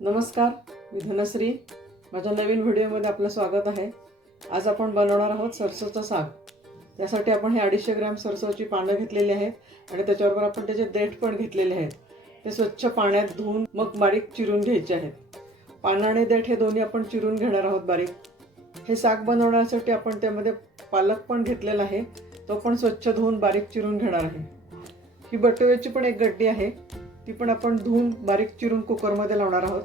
नमस्कार मी धनश्री. माझ्या नवीन व्हिडिओमध्ये आपलं स्वागत आहे. आज आपण बनवणार आहोत सरसोचं साग. त्यासाठी आपण हे अडीचशे ग्रॅम सरसोची पानं घेतलेली आहेत आणि त्याच्याबरोबर आपण त्याचे देठ पण घेतलेले आहेत. ते स्वच्छ पाण्यात धुवून मग बारीक चिरून घ्यायचे आहेत. पानं आणि देठ हे दोन्ही आपण चिरून घेणार आहोत बारीक. हे साग बनवण्यासाठी आपण त्यामध्ये पालक पण घेतलेला आहे. तो पण स्वच्छ धुवून बारीक चिरून घेणार आहे. ही बटव्याची पण एक गड्डी आहे. ती पण आपण धुवून बारीक चिरून कुकरमध्ये लावणार आहोत.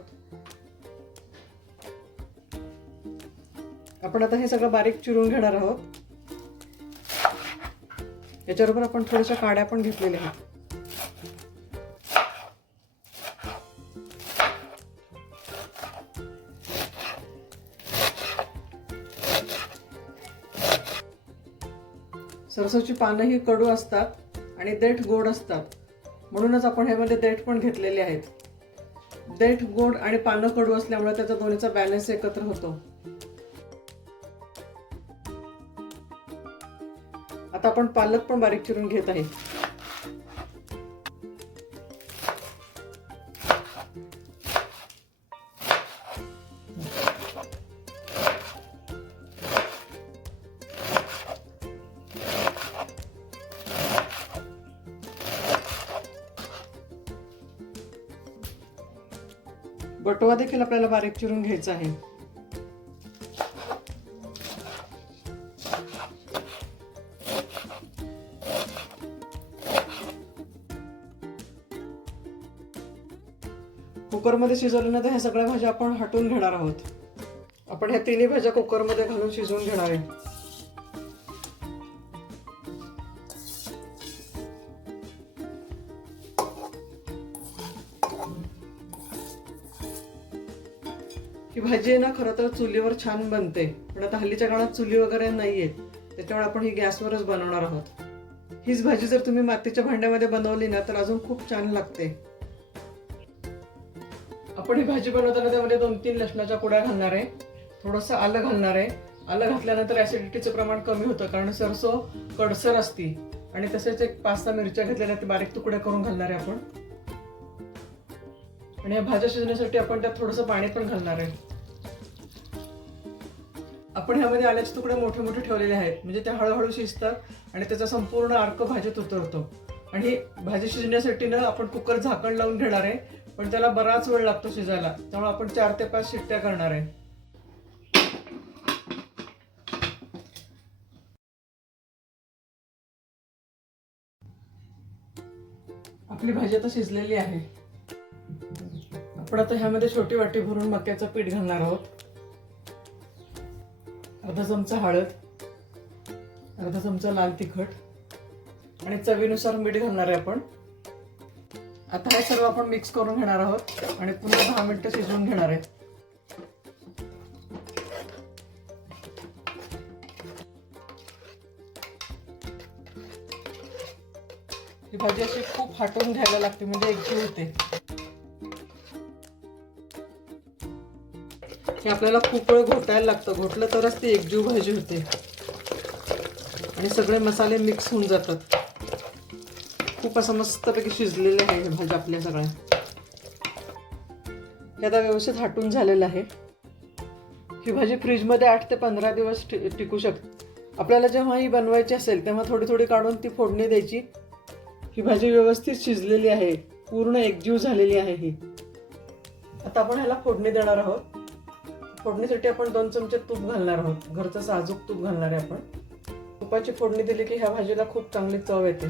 आपण आता हे सगळं बारीक चिरून घेणार आहोत. याच्याबरोबर आपण थोड्याशा काड्या पण घेतलेल्या आहेत. सरसोची पानं ही कडू असतात आणि देठ गोड असतात. म्हणूनच आपण ह्यामध्ये देठ पण घेतलेले आहेत. देठ गोड आणि पानं कडू असल्यामुळे त्याचा दोन्हीचा बॅलन्स एकत्र होतो. आता आपण पालक पण बारीक चिरून घेत आहे. बटवा देखील आपल्याला बारीक चिरून घ्यायचा आहे. कुकरमध्ये शिजवल्यानंतर ह्या सगळ्या भाज्या आपण हटवून घेणार आहोत. आपण ह्या तिन्ही भाज्या कुकरमध्ये घालून शिजवून घेणार आहे. भाजी आहे ना खरं तर चुलीवर छान बनते. पण आता हल्लीच्या काळात चुली वगैरे नाहीये. त्याच्यामुळे आपण ही गॅसवरच बनवणार आहोत. हीच भाजी जर तुम्ही मातीच्या भांड्यामध्ये बनवली ना तर अजून खूप छान लागते. आपण ही भाजी बनवताना त्यामध्ये दोन तीन लसणाच्या कुड्या घालणार आहे. थोडंसं आलं घालणार आहे. आलं घातल्यानंतर ऍसिडिटीचं प्रमाण कमी होतं कारण सरसो कडसर असती. आणि तसेच एक पाच सहा मिरच्या घेतलेल्या ते बारीक तुकड्या करून घालणार आहे आपण. आणि या भाज्या शिजण्यासाठी आपण त्यात थोडंसं पाणी पण घालणार आहे. आपण ह्यामध्ये आल्याचे तुकडे मोठे मोठे ठेवलेले आहेत. म्हणजे ते हळूहळू शिजतात आणि त्याचा संपूर्ण अर्क भाजीत उतरतो. आणि ही भाजी शिजण्यासाठी ना आपण कुकर झाकण लावून घेणार आहे. पण त्याला बराच वेळ लागतो शिजायला. त्यामुळे आपण चार ते पाच शिट्ट्या करणार आहे. आपली भाजी आता शिजलेली आहे. आपण आता ह्यामध्ये छोटी वाटी भरून मक्याचं पीठ घालणार आहोत. अर्धा चमचा हळद अर्धा चमचा लाल तिखट आणि चवीनुसार मीठ घालणार आहे आपण. आता हे सर्व आपण मिक्स करून घेणार आहोत आणि पुन्हा दहा मिनिटं शिजवून घेणार आहे. ही भाजी अशी खूप हाटून घ्यायला लागते म्हणजे एकजीव होते हे आपल्याला खूप वेळ घोटायला लागतं. घोटलं तरच ती एकजीव भाजी होते. आणि सगळे मसाले मिक्स होऊन जातात. खूप असं मस्तपैकी शिजलेले आहे हे भाज्या आपल्या सगळ्या. हे आता व्यवस्थित हाटून झालेलं आहे. ही भाजी फ्रीजमध्ये आठ ते पंधरा दिवस टि- टिकू शकते आपल्याला जेव्हा ही बनवायची असेल तेव्हा थोडी थोडी काढून ती फोडणी द्यायची. ही भाजी व्यवस्थित शिजलेली आहे. पूर्ण एकजीव झालेली आहे ही. आता आपण ह्याला फोडणी देणार आहोत. फोडणीसाठी आपण दोन चमचे तूप घालणार आहोत. घरचं साजूक तूप घालणार आहे आपण. तुपाची फोडणी दिली की ह्या भाजीला खूप चांगली चव येते.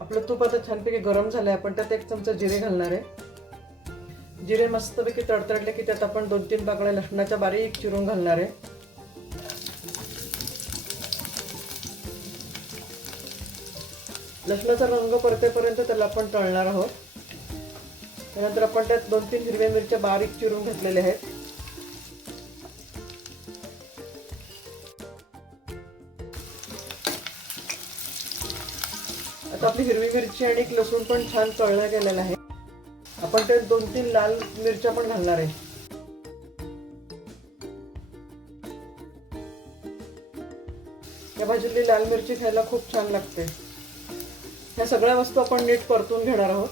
आपलं तूप आता छानपैकी गरम झालंय. आपण त्यात एक चमचा जिरे घालणार आहे. जिरे मस्तपैकी तडतडले की त्यात आपण दोन तीन बाकड्या लसणाच्या बारीक चिरून घालणार आहे. लसणाचा रंग परतेपर्यंत त्याला आपण तळणार आहोत. त्यानंतर आपण त्यात दोन तीन हिरव्या मिरच्या बारीक चिरून घेतलेल्या आहेत. आता आपली हिरवी मिरची आणि एक लसूण पण छान तळला गेलेला आहे आपण त्यात दोन तीन लाल मिरच्या पण घालणार आहे. या भाजीतली लाल मिरची खायला खूप छान लागते. ह्या सगळ्या वस्तू आपण नीट परतून घेणार आहोत.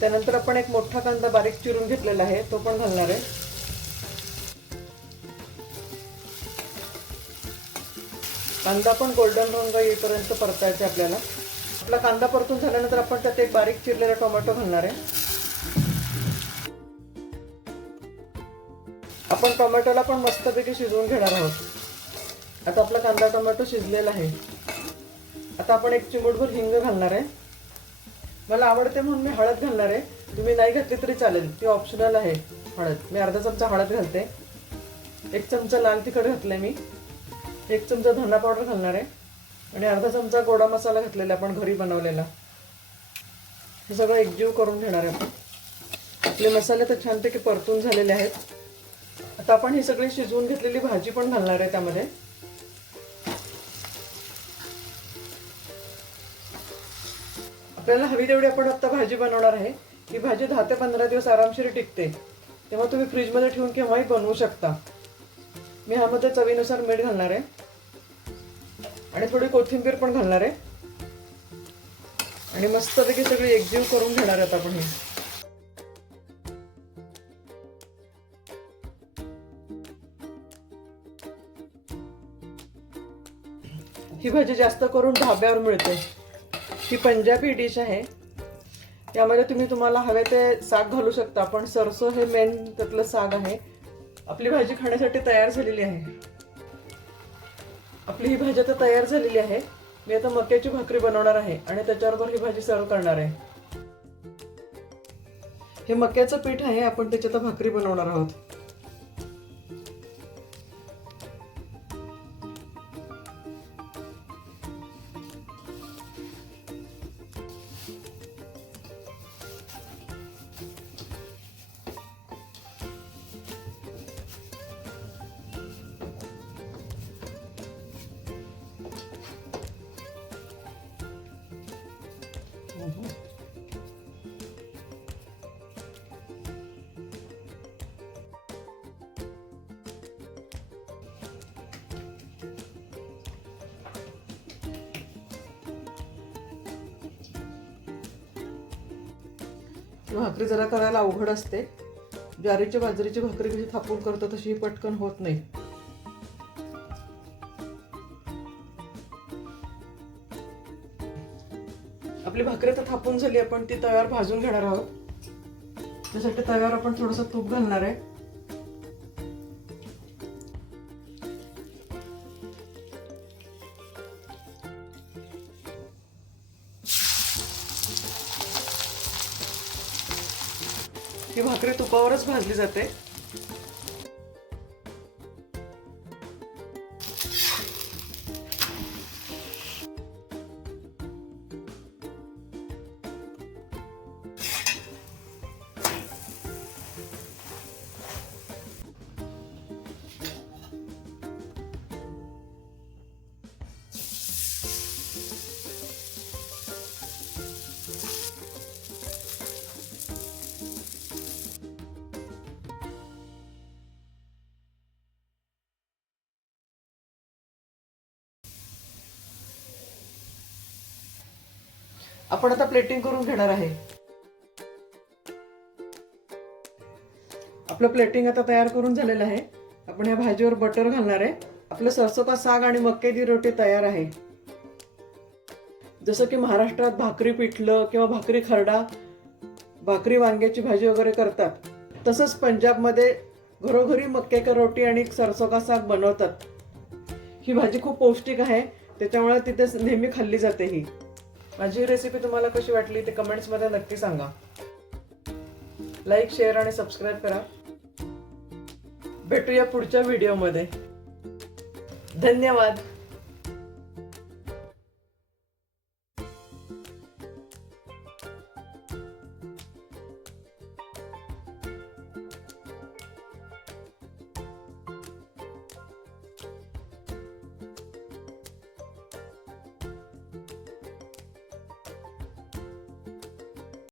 त्यानंतर आपण एक मोठा कांदा बारीक चिरून घेतलेला आहे तो पण घालणार आहे. कांदा पण गोल्डन रंग येईपर्यंत परतायचा आपल्याला. आपला कांदा परतून झाल्यानंतर आपण त्यात एक बारीक चिरलेला टोमॅटो घालणार आहे. आपण टोमॅटोला पण मस्तपैकी शिजवून घेणार आहोत. आता आपला कांदा टोमॅटो शिजलेला आहे. आता आपण एक चिमूटभर हिंग घालणार आहे. मला आवडते म्हणून मी हळद घालणार आहे. तुम्ही नाही घातली तरी चालेल. ती ऑप्शनल आहे हळद. मी अर्धा चमचा हळद घालते. एक चमचा लाल तिखट घातलंय मी. एक चमचा धना पावडर घालणार आहे. आणि अर्धा चमचा गोडा मसाला घातलेला आपण घरी बनवलेला. हे सगळं एकजीव करून घेणार आहे आपण. आपले मसाले तर छानपैकी परतून झालेले आहेत. आता आपण ही सगळी शिजवून घेतलेली भाजी पण घालणार आहे त्यामध्ये. आपल्याला हवी तेवढी आपण आता भाजी बनवणार आहे. ही भाजी दहा ते पंधरा दिवस आरामशीर टिकते. तेव्हा तुम्ही फ्रीजमध्ये ठेवून केव्हाही बनवू शकता. मी ह्यामध्ये चवीनुसार मीठ घालणार आहे. आणि थोडी कोथिंबीर पण घालणार आहे. आणि मस्तपैकी सगळी एकजीव करून घेणार आहेत आपण हे. ही भाजी जास्त करून ढाब्यावर मिळते. ही पंजाबी डिश आहे. यामध्ये तुम्ही तुम्हाला हवे ते साग घालू शकता पण सरसो हे मेन त्यातलं साग आहे. आपली भाजी खाण्यासाठी तयार झालेली आहे. आपली ही भाजी आता तयार झालेली आहे. मी आता मक्याची भाकरी बनवणार आहे आणि त्याच्याबरोबर ही भाजी सर्व करणार आहे. हे मक्याचं पीठ आहे आपण त्याच्यात भाकरी बनवणार आहोत. भाकरी जरा करायला अवघड असते. ज्वारीची बाजरीची भाकरी कशी थापून करतो तशी ही पटकन होत नाही. आपली भाकरी तर थापून झाली आपण ती तव्यावर भाजून घेणार आहोत. त्यासाठी तव्यावर आपण थोडंसं तूप घालणार आहे. ही भाकरी तुपावरच भाजली जाते. आपण आता प्लेटिंग करून घेणार आहे. आपलं प्लेटिंग आता तयार करून झालेलं आहे. आपण या भाजीवर बटर घालणार आहे. आपलं सरसो का साग आणि मक्के रोटी तयार आहे. जसं की महाराष्ट्रात भाकरी पिठलं किंवा भाकरी खरडा भाकरी वांग्याची भाजी वगैरे करतात. तसंच पंजाबमध्ये घरोघरी मक्के का रोटी आणि सरसो का साग बनवतात. ही भाजी खूप पौष्टिक आहे. त्याच्यामुळे तिथे नेहमी खाल्ली जाते ही. माझी रेसिपी तुम्हाला कशी वाटली ते कमेंट्समध्ये नक्की सांगा. लाईक शेअर आणि सबस्क्राईब करा. भेटूया पुढच्या व्हिडिओमध्ये धन्यवाद.